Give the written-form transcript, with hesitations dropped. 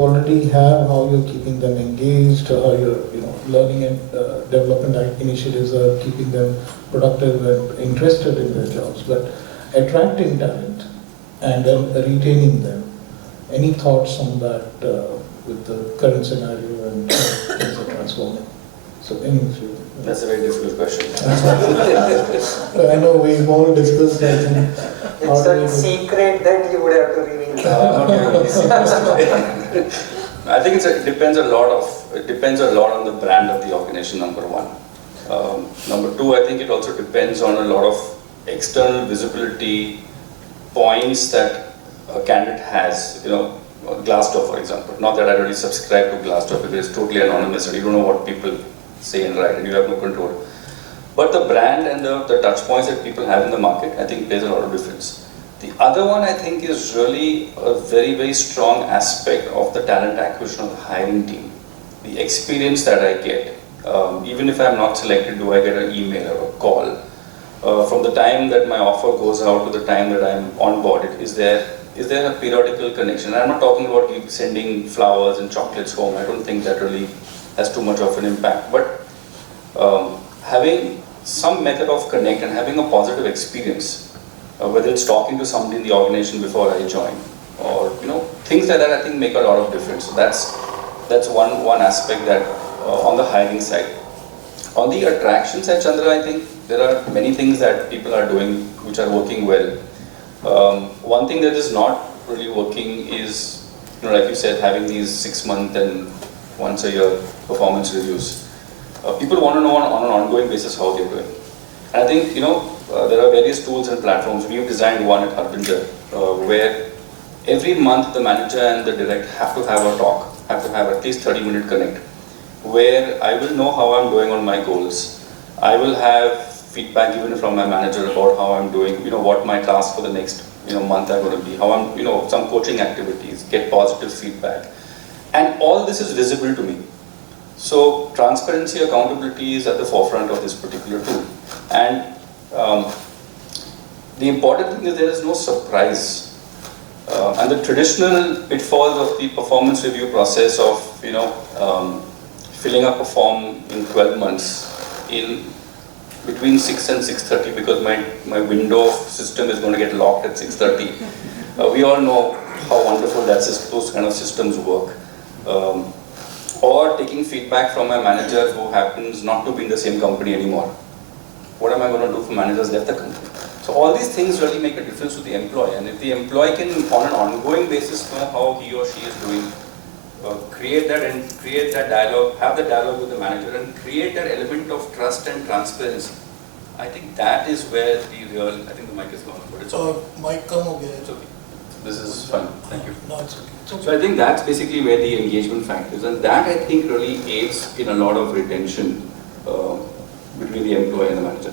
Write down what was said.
already have, how you're keeping them engaged, how you're learning and development initiatives are keeping them productive and interested in their jobs. But attracting talent and then retaining them. Any thoughts on that with the current scenario and things are transforming? So any of you? That's a very difficult question. I know we've all discussed that. It's a secret that you would have to reveal. I think it depends a lot on the brand of the organization, number one. Number two, I think it also depends on a lot of external visibility points that a candidate has. Glassdoor, for example. Not that I really subscribe to Glassdoor because it's totally anonymous and you don't know what people say and write and you have no control. But the brand and the touch points that people have in the market, I think plays a lot of difference. The other one I think is really a very, very strong aspect of the talent acquisition of the hiring team. The experience that I get, even if I'm not selected, do I get an email or a call? From the time that my offer goes out to the time that I'm onboarded, is there a periodical connection? And I'm not talking about sending flowers and chocolates home. I don't think that really has too much of an impact. But having some method of connect and having a positive experience, whether it's talking to somebody in the organization before I join, or things like that, I think make a lot of difference. So that's one aspect that on the hiring side. On the attraction side, Chandra, I think there are many things that people are doing which are working well. One thing that is not really working is, like you said, having these 6-month and once a year performance reviews. People want to know on an ongoing basis how they're doing. And I think, there are various tools and platforms. We've designed one at Harbinger where every month the manager and the direct have to have a talk, have to have at least 30-minute connect, where I will know how I'm doing on my goals. I will have feedback given from my manager about how I'm doing, what my tasks for the next month are going to be, how I'm, some coaching activities, get positive feedback. And all this is visible to me. So transparency, accountability is at the forefront of this particular tool. And the important thing is there is no surprise. And the traditional pitfalls of the performance review process of, filling up a form in 12 months in between 6 and 6:30 because my window system is going to get locked at 6:30. We all know how wonderful those kind of systems work. Or taking feedback from my manager who happens not to be in the same company anymore. What am I going to do if manager's left the company? So all these things really make a difference to the employee. And if the employee can, on an ongoing basis, know how he or she is doing, create that dialogue, have the dialogue with the manager, and create that element of trust and transparency. I think that is where I think the mic is gone, but it's okay. Mic come again. It's okay. This is fine. Thank you. No, it's okay. So I think that's basically where the engagement factor is, and that I think really aids in a lot of retention between the employee and the manager.